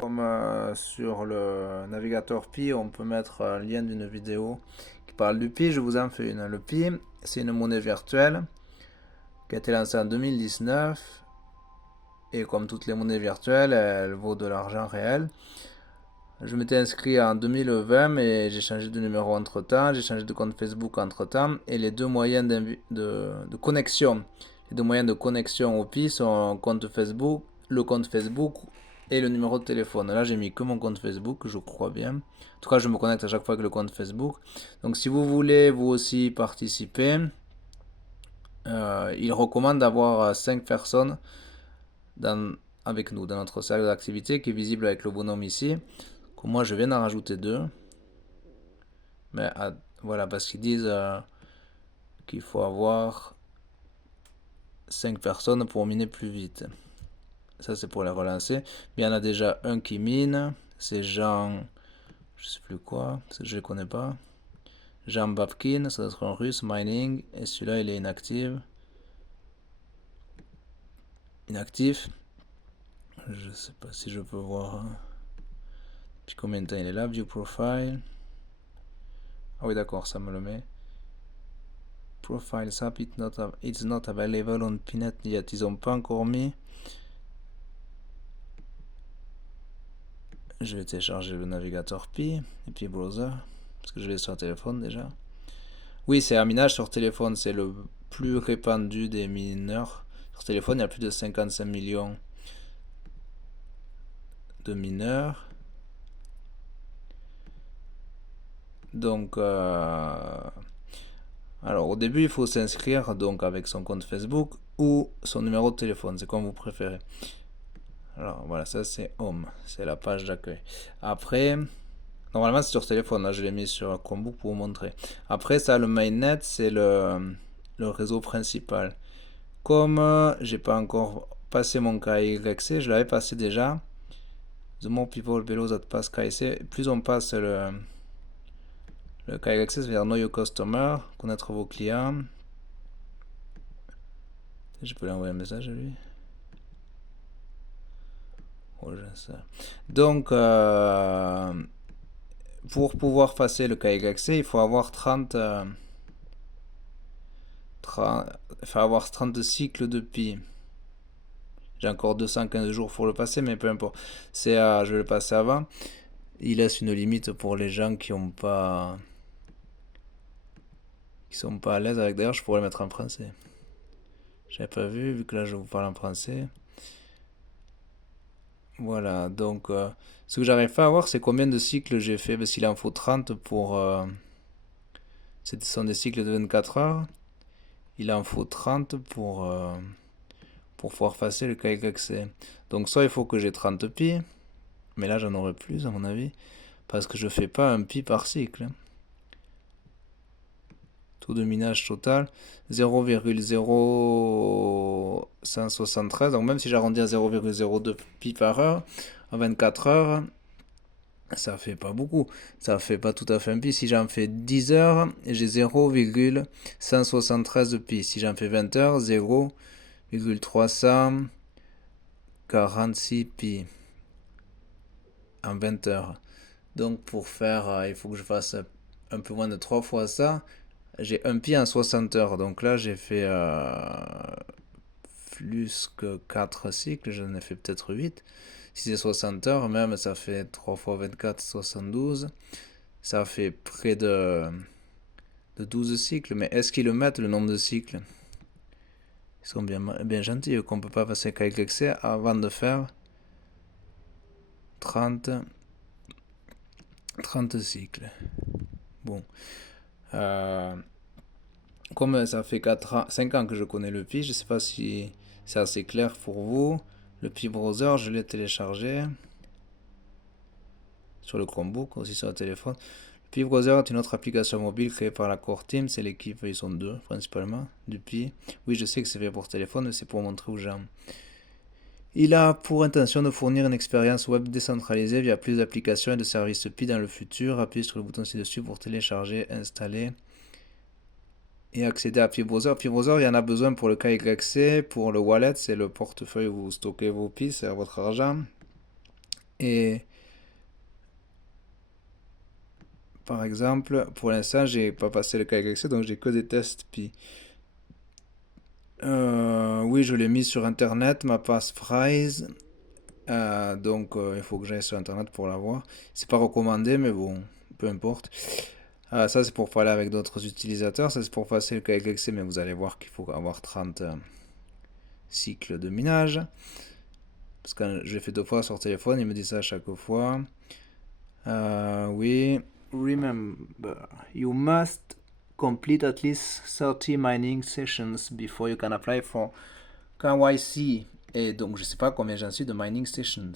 Comme sur le navigateur Pi, on peut mettre un lien d'une vidéo qui parle du Pi, je vous en fais une. Le Pi, c'est une monnaie virtuelle qui a été lancée en 2019 et comme toutes les monnaies virtuelles, elle vaut de l'argent réel. Je m'étais inscrit en 2020 mais j'ai changé de numéro entre temps, j'ai changé de compte Facebook entre temps et les deux moyens de connexion, les deux moyens de connexion au Pi sont compte Facebook, le compte Facebook et le numéro de téléphone. Là j'ai mis que mon compte Facebook, je crois bien. En tout cas je me connecte à chaque fois avec le compte Facebook. Donc si vous voulez vous aussi participer, il recommande d'avoir 5 personnes dans, avec nous dans notre cercle d'activité qui est visible avec le bonhomme ici. Moi, je viens d'en rajouter deux. Mais voilà, parce qu'ils disent qu'il faut avoir 5 personnes pour miner plus vite. Ça, c'est pour les relancer. Mais il y en a déjà un qui mine. C'est Jean. Je sais plus quoi. Parce que je ne les connais pas. Jean Babkin, ça doit être un russe, mining. Et celui-là, il est inactif. Inactif. Je sais pas si je peux voir. Puis combien de temps il est là. View profile. Ah oui, d'accord, ça me le met. Profile app, it's not available on Pinet yet. Ils n'ont pas encore mis. Je vais télécharger le navigateur Pi et puis browser parce que je l'ai sur téléphone déjà. Oui, c'est un minage sur téléphone, c'est le plus répandu des mineurs. Sur téléphone, il y a plus de 55 millions de mineurs. Donc, alors au début, il faut s'inscrire donc avec son compte Facebook ou son numéro de téléphone, c'est comme vous préférez. Alors voilà, ça c'est Home, c'est la page d'accueil. Après, normalement c'est sur téléphone, là je l'ai mis sur Chromebook pour vous montrer. Après ça, le mainnet, c'est le réseau principal. Comme j'ai pas encore passé mon KYC, je l'avais passé déjà. The more people below that pass KYC, plus on passe le KYC, c'est-à-dire Know Your Customer, connaître vos clients. Je peux lui envoyer un message à lui. Oh, donc, pour pouvoir passer le KYC, il faut avoir 30 cycles de pi. J'ai encore 215 jours pour le passer, mais peu importe. Je vais le passer avant. Il laisse une limite pour les gens qui sont pas à l'aise avec. D'ailleurs, je pourrais le mettre en français. J'avais pas vu que là je vous parle en français. Voilà, donc ce que j'arrive pas à voir, c'est combien de cycles j'ai fait. Parce qu'il en faut 30 pour. Ce sont des cycles de 24 heures. Il en faut 30 pour pouvoir passer le KYC. Donc, soit il faut que j'ai 30 pi, mais là j'en aurai plus à mon avis, parce que je fais pas un pi par cycle. Taux de minage total 0,0173. Donc même si j'arrondis à 0,02 pi par heure, en 24 heures, ça fait pas beaucoup. Ça fait pas tout à fait un pi. Si j'en fais 10 heures, j'ai 0,173 pi. Si j'en fais 20 heures, 0,346 pi en 20 heures. Donc pour faire, il faut que je fasse un peu moins de 3 fois ça. J'ai un pi en 60 heures. Donc là, j'ai fait plus que 4 cycles. J'en ai fait peut-être 8. Si c'est 60 heures, même, ça fait 3 fois 24, 72. Ça fait près de 12 cycles. Mais est-ce qu'ils le mettent, le nombre de cycles? Ils sont bien gentils, qu'on ne peut pas passer qu'avec l'excès avant de faire 30 cycles. Bon. Comme ça fait 5 ans que je connais le Pi, je ne sais pas si c'est assez clair pour vous. Le Pi Browser, je l'ai téléchargé sur le Chromebook, aussi sur le téléphone. Le Pi Browser est une autre application mobile créée par la Core Team. C'est l'équipe, ils sont deux principalement, du Pi. Oui, je sais que c'est fait pour téléphone, mais c'est pour montrer aux gens. Il a pour intention de fournir une expérience web décentralisée via plus d'applications et de services Pi dans le futur. Appuyez sur le bouton ci-dessus pour télécharger, installer et accéder à Pi Browser. Pi Browser, il y en a besoin pour le KYC, pour le wallet, c'est le portefeuille où vous stockez vos Pi, c'est votre argent. Et par exemple, pour l'instant, j'ai pas passé le calcul accès, donc j'ai que des tests pi. Oui, je l'ai mis sur internet, ma passphrase. Donc il faut que j'aille sur internet pour la voir. C'est pas recommandé, mais bon, peu importe. Ça c'est pour parler avec d'autres utilisateurs. Ça c'est pour passer le calcul accès, mais vous allez voir qu'il faut avoir 30 cycles de minage. Parce que je l'ai fait 2 fois sur téléphone, il me dit ça à chaque fois. Oui. Remember, you must complete at least 30 mining sessions before you can apply for KYC. Et donc, je sais pas combien j'en suis de mining sessions.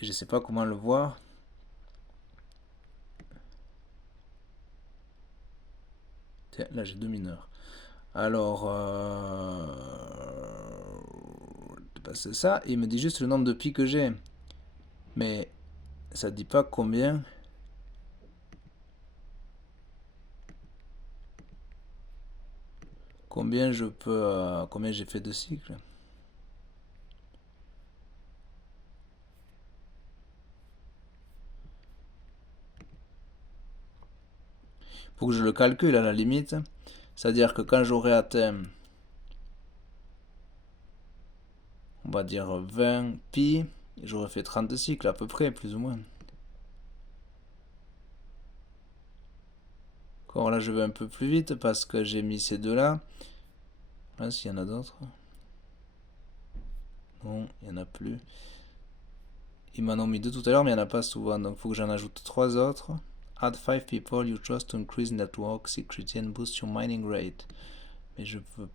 Et je sais pas comment le voir. Tiens, là, j'ai 2 mineurs. Alors, c'est ça. Il me dit juste le nombre de pi que j'ai. Mais ça dit pas combien. Combien je peux. Combien j'ai fait de cycles. Faut que je le calcule à la limite. C'est-à-dire que quand j'aurai atteint, on va dire 20 pi, j'aurais fait 30 cycles à peu près, plus ou moins. Encore là, je vais un peu plus vite parce que j'ai mis ces deux-là. Ah, s'il y en a d'autres. Non, il n'y en a plus. Ils m'en ont mis deux tout à l'heure, mais il n'y en a pas souvent. Donc il faut que j'en ajoute 3 autres. Add 5 people you trust to increase network security and boost your mining rate. Mais je peux.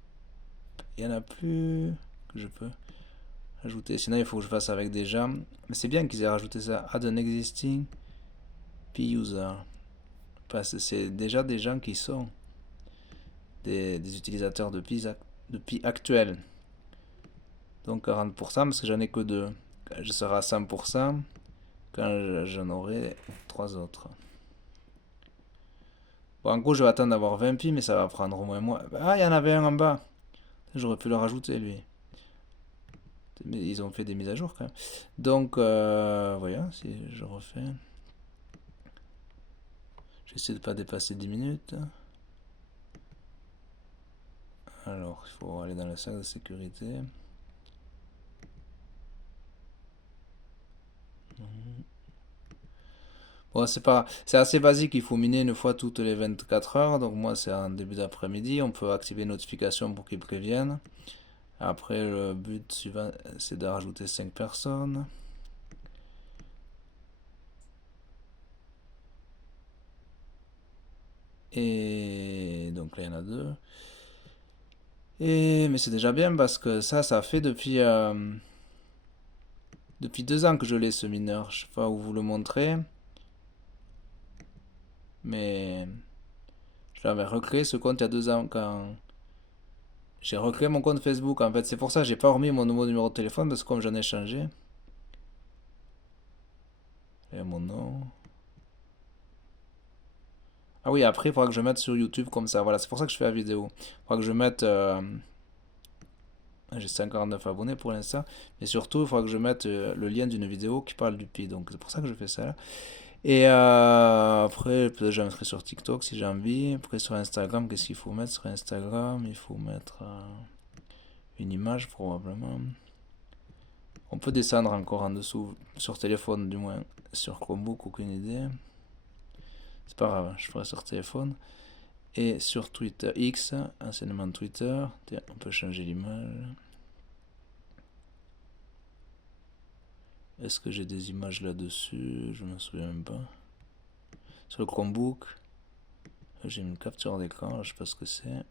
Il n'y en a plus que je peux ajouter. Sinon, il faut que je fasse avec des gens. Mais c'est bien qu'ils aient rajouté ça. Add an existing P user. Parce que c'est déjà des gens qui sont des utilisateurs de Pi actuels. Donc 40%, parce que j'en ai que 2. Je serai à 100% quand j'en aurai 3 autres. Bon, en gros, je vais attendre d'avoir 20 pi, mais ça va prendre au moins moi. Ah, il y en avait un en bas. J'aurais pu le rajouter, lui. Mais ils ont fait des mises à jour quand même. Donc, voilà, si je refais. J'essaie de ne pas dépasser 10 minutes. Alors, il faut aller dans le sac de sécurité. Bon, c'est assez basique, il faut miner une fois toutes les 24 heures. Donc moi, c'est en début d'après-midi. On peut activer une notification pour qu'ils préviennent. Après, le but suivant, c'est de rajouter 5 personnes. Et donc là, il y en a 2. Mais c'est déjà bien parce que ça fait depuis 2 ans que je l'ai, ce mineur. Je sais pas où vous le montrer. Mais je l'avais recréé ce compte il y a 2 ans quand j'ai recréé mon compte Facebook. En fait, c'est pour ça que j'ai pas remis mon nouveau numéro de téléphone parce que comme j'en ai changé. Et mon nom. Ah oui, après, il faudra que je mette sur YouTube comme ça. Voilà, c'est pour ça que je fais la vidéo. Il faudra que je mette. J'ai 59 abonnés pour l'instant. Mais surtout, il faudra que je mette le lien d'une vidéo qui parle du Pi. Donc, c'est pour ça que je fais ça là. Et après, peut-être je mettrai sur TikTok si j'ai envie. Après, sur Instagram, qu'est-ce qu'il faut mettre sur Instagram? Il faut mettre une image probablement. On peut descendre encore en dessous, sur téléphone du moins. Sur Chromebook, aucune idée. C'est pas grave, je ferai sur téléphone. Et sur Twitter X, anciennement Twitter, on peut changer l'image. Est-ce que j'ai des images là-dessus? Je me souviens même pas. Sur le Chromebook, j'ai une capture d'écran, je sais pas ce que c'est.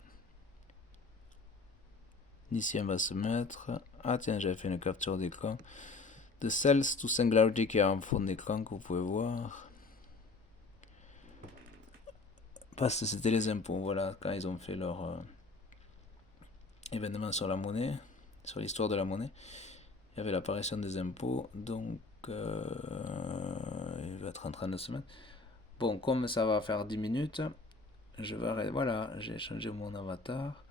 Ici on va se mettre. Ah tiens, j'avais fait une capture d'écran de Cells to Singularity qui a un fond d'écran que vous pouvez voir. Parce que c'était les impôts, voilà, quand ils ont fait leur événement sur la monnaie, sur l'histoire de la monnaie, il y avait l'apparition des impôts, donc il va être en train de se mettre. Bon, comme ça va faire 10 minutes, je vais arrêter. Voilà, j'ai changé mon avatar.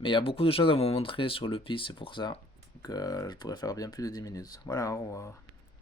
Mais il y a beaucoup de choses à vous montrer sur le Pi, c'est pour ça que je pourrais faire bien plus de 10 minutes. Voilà, au revoir.